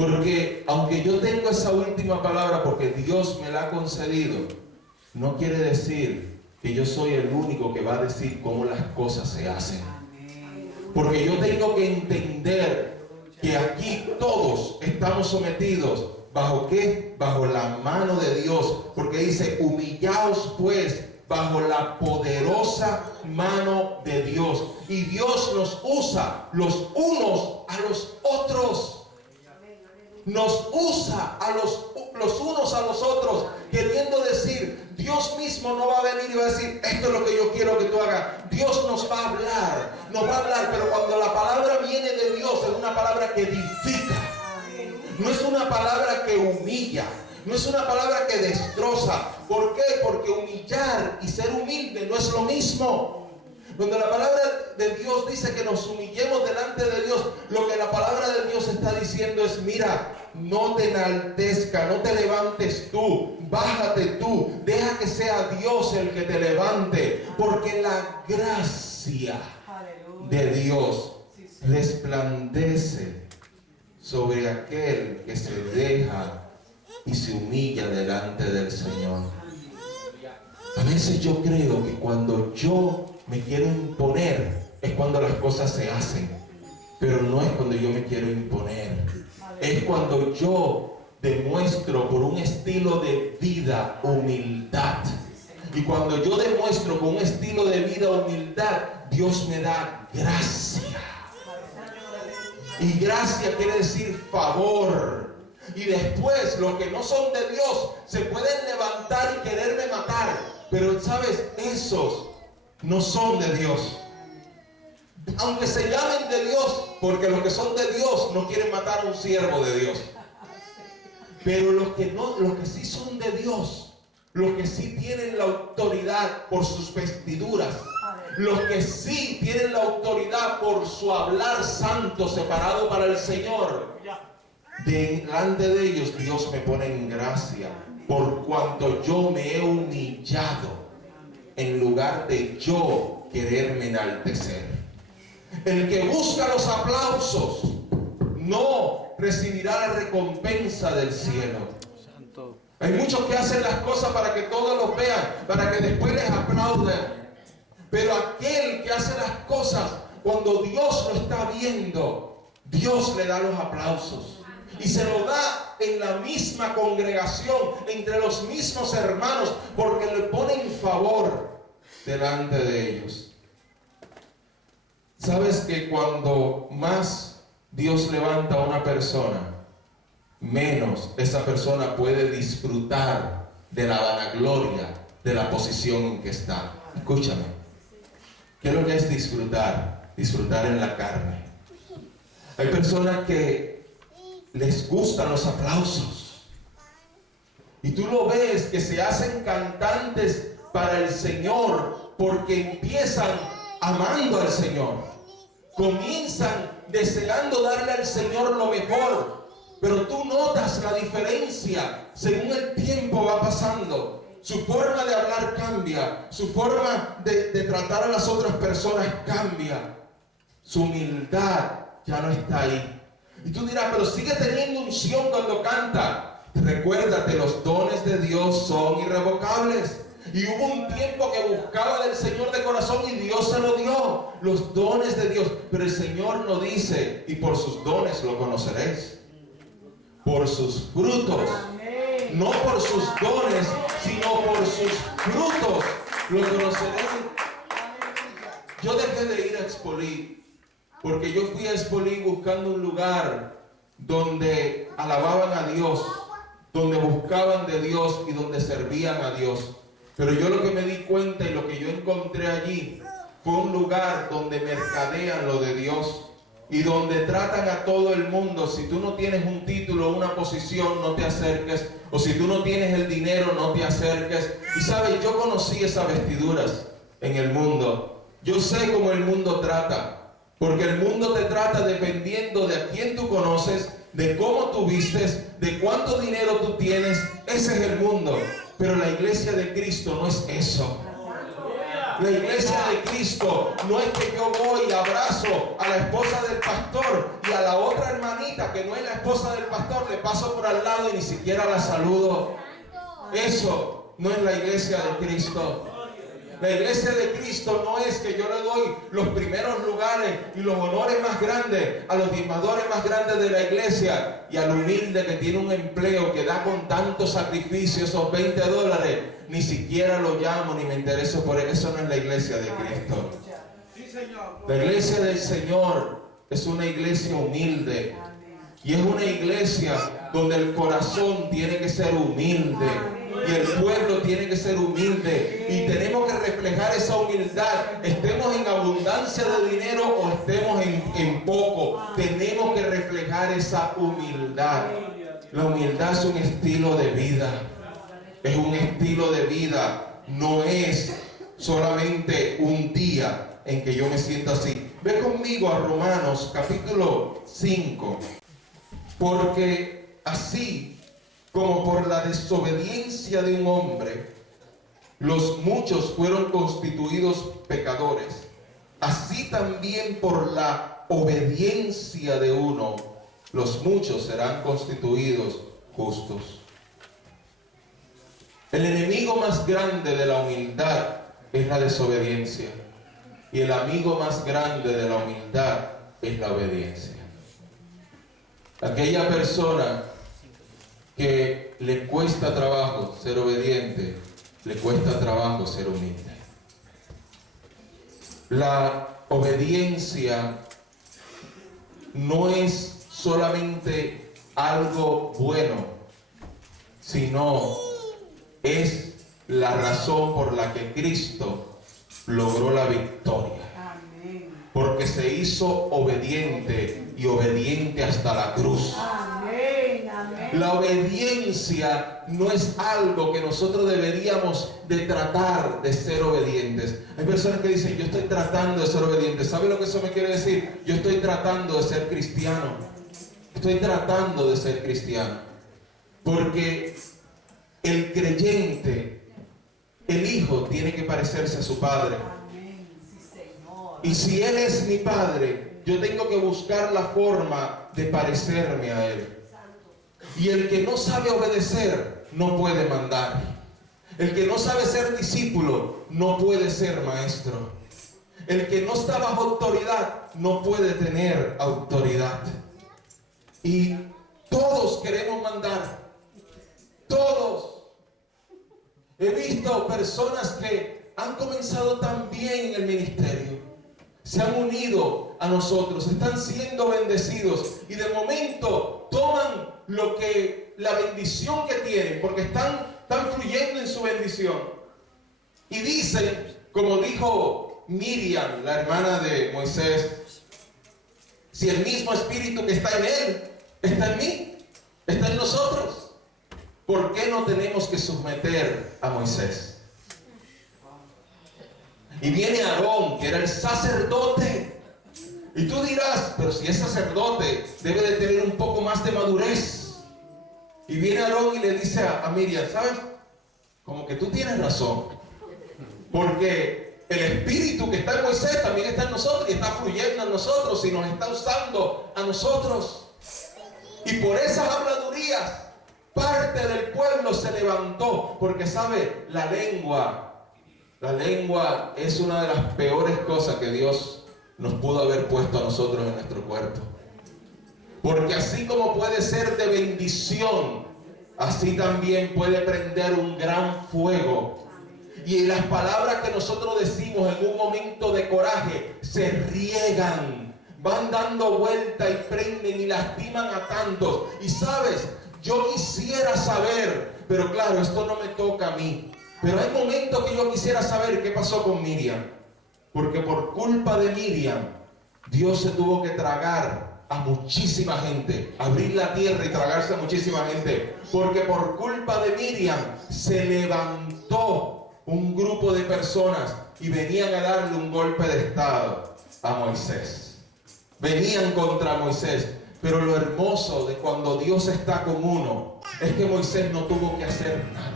Porque aunque yo tengo esa última palabra, porque Dios me la ha concedido, no quiere decir que yo soy el único que va a decir cómo las cosas se hacen. Porque yo tengo que entender que aquí todos estamos sometidos. ¿Bajo qué? Bajo la mano de Dios. Porque dice, humillaos pues bajo la poderosa mano de Dios. Y Dios nos usa los unos a los otros. Nos usa a los unos a los otros, queriendo decir, Dios mismo no va a venir y va a decir, esto es lo que yo quiero que tú hagas. Dios nos va a hablar, pero cuando la palabra viene de Dios, es una palabra que edifica. No es una palabra que humilla, no es una palabra que destroza. ¿Por qué? Porque humillar y ser humilde no es lo mismo. Cuando la palabra de Dios dice que nos humillemos delante de Dios, lo que la palabra de Dios está diciendo es, mira, no te enaltezca, no te levantes tú, bájate tú, deja que sea Dios el que te levante, porque la gracia de Dios resplandece sobre aquel que se deja y se humilla delante del Señor. A veces yo creo que cuando yo me quiero imponer es cuando las cosas se hacen, pero no es cuando yo me quiero imponer. Es cuando yo demuestro por un estilo de vida humildad. Y cuando yo demuestro con un estilo de vida humildad, Dios me da gracia. Y gracia quiere decir favor. Y después los que no son de Dios se pueden levantar y quererme matar. Pero sabes, esos no son de Dios. Aunque se llamen de Dios, porque los que son de Dios no quieren matar a un siervo de Dios. Pero los que sí son de Dios, los que sí tienen la autoridad por sus vestiduras, los que sí tienen la autoridad por su hablar santo, separado para el Señor, delante de ellos Dios me pone en gracia, por cuanto yo me he humillado en lugar de yo quererme enaltecer. El que busca los aplausos no recibirá la recompensa del cielo. Hay muchos que hacen las cosas para que todos los vean, para que después les aplaudan. Pero aquel que hace las cosas cuando Dios lo está viendo, Dios le da los aplausos. Y se lo da en la misma congregación, entre los mismos hermanos, porque le pone en favor delante de ellos. ¿Sabes que cuando más Dios levanta a una persona, menos esa persona puede disfrutar de la vanagloria de la posición en que está? Escúchame. ¿Qué es lo que es disfrutar? Disfrutar en la carne. Hay personas que les gustan los aplausos. Y tú lo ves que se hacen cantantes para el Señor porque empiezan amando al Señor. Comienzan deseando darle al Señor lo mejor. Pero tú notas la diferencia según el tiempo va pasando. Su forma de hablar cambia. Su forma de tratar a las otras personas cambia. Su humildad ya no está ahí. Y tú dirás, pero sigue teniendo unción cuando canta. Recuérdate, los dones de Dios son irrevocables. Y hubo un tiempo que buscaba del Señor de corazón y Dios se lo dio. Los dones de Dios. Pero el Señor no dice, y por sus dones lo conoceréis. Por sus frutos. No por sus dones, sino por sus frutos lo conoceréis. Yo dejé de ir a Expolí porque yo fui a Expolí buscando un lugar donde alababan a Dios, donde buscaban de Dios y donde servían a Dios. Pero yo lo que me di cuenta y lo que yo encontré allí fue un lugar donde mercadean lo de Dios y donde tratan a todo el mundo. Si tú no tienes un título o una posición, no te acerques. O si tú no tienes el dinero, no te acerques. Y sabes, yo conocí esas vestiduras en el mundo. Yo sé cómo el mundo trata. Porque el mundo te trata dependiendo de a quién tú conoces, de cómo tú vistes, de cuánto dinero tú tienes. Ese es el mundo. Pero la iglesia de Cristo no es eso. La iglesia de Cristo no es que yo voy y abrazo a la esposa del pastor y a la otra hermanita que no es la esposa del pastor, le paso por al lado y ni siquiera la saludo. Eso no es la iglesia de Cristo. La iglesia de Cristo no es que yo le doy los primeros lugares y los honores más grandes a los diezmadores más grandes de la iglesia y al humilde que tiene un empleo que da con tanto sacrificio esos $20, ni siquiera lo llamo ni me intereso por él. Eso no es la iglesia de Cristo. La iglesia del Señor es una iglesia humilde y es una iglesia donde el corazón tiene que ser humilde. Y el pueblo tiene que ser humilde y tenemos que reflejar esa humildad, estemos en abundancia de dinero o estemos en poco, tenemos que reflejar esa humildad. La humildad es un estilo de vida, es un estilo de vida, no es solamente un día en que yo me siento así. Ve conmigo a Romanos capítulo 5, porque así como por la desobediencia de un hombre, los muchos fueron constituidos pecadores, así también por la obediencia de uno, los muchos serán constituidos justos. El enemigo más grande de la humildad es la desobediencia, y el amigo más grande de la humildad es la obediencia. Aquella persona que le cuesta trabajo ser obediente, le cuesta trabajo ser humilde. La obediencia no es solamente algo bueno, sino es la razón por la que Cristo logró la victoria. Porque se hizo obediente y obediente hasta la cruz. La obediencia no es algo que nosotros deberíamos de tratar de ser obedientes. Hay personas que dicen, yo estoy tratando de ser obediente. ¿Sabe lo que eso me quiere decir? Yo estoy tratando de ser cristiano. Estoy tratando de ser cristiano. Porque el creyente, el hijo, tiene que parecerse a su padre. Y si él es mi padre, yo tengo que buscar la forma de parecerme a él. Y el que no sabe obedecer no puede mandar. El que no sabe ser discípulo no puede ser maestro. El que no está bajo autoridad no puede tener autoridad. Y todos queremos mandar. Todos. He visto personas que han comenzado tan bien en el ministerio. Se han unido a nosotros, están siendo bendecidos y de momento toman la bendición que tienen, porque están fluyendo en su bendición. Y dicen, como dijo Miriam, la hermana de Moisés, si el mismo espíritu que está en él está en mí, está en nosotros, ¿por qué no tenemos que someter a Moisés? Y viene Aarón, que era el sacerdote. Y tú dirás, pero si es sacerdote, debe de tener un poco más de madurez. Y viene Aarón y le dice a Miriam, ¿sabes? Como que tú tienes razón. Porque el espíritu que está en Moisés también está en nosotros y está fluyendo en nosotros y nos está usando a nosotros. Y por esas habladurías, parte del pueblo se levantó. Porque, ¿sabe? La lengua es una de las peores cosas que Dios nos pudo haber puesto a nosotros en nuestro cuerpo. Porque así como puede ser de bendición, así también puede prender un gran fuego. Y las palabras que nosotros decimos en un momento de coraje se riegan, van dando vuelta y prenden y lastiman a tantos. Y sabes, yo quisiera saber, pero claro, esto no me toca a mí. Pero hay momentos que yo quisiera saber qué pasó con Miriam. Porque por culpa de Miriam, Dios se tuvo que tragar a muchísima gente. Abrir la tierra y tragarse a muchísima gente. Porque por culpa de Miriam se levantó un grupo de personas y venían a darle un golpe de estado a Moisés. Venían contra Moisés. Pero lo hermoso de cuando Dios está con uno es que Moisés no tuvo que hacer nada.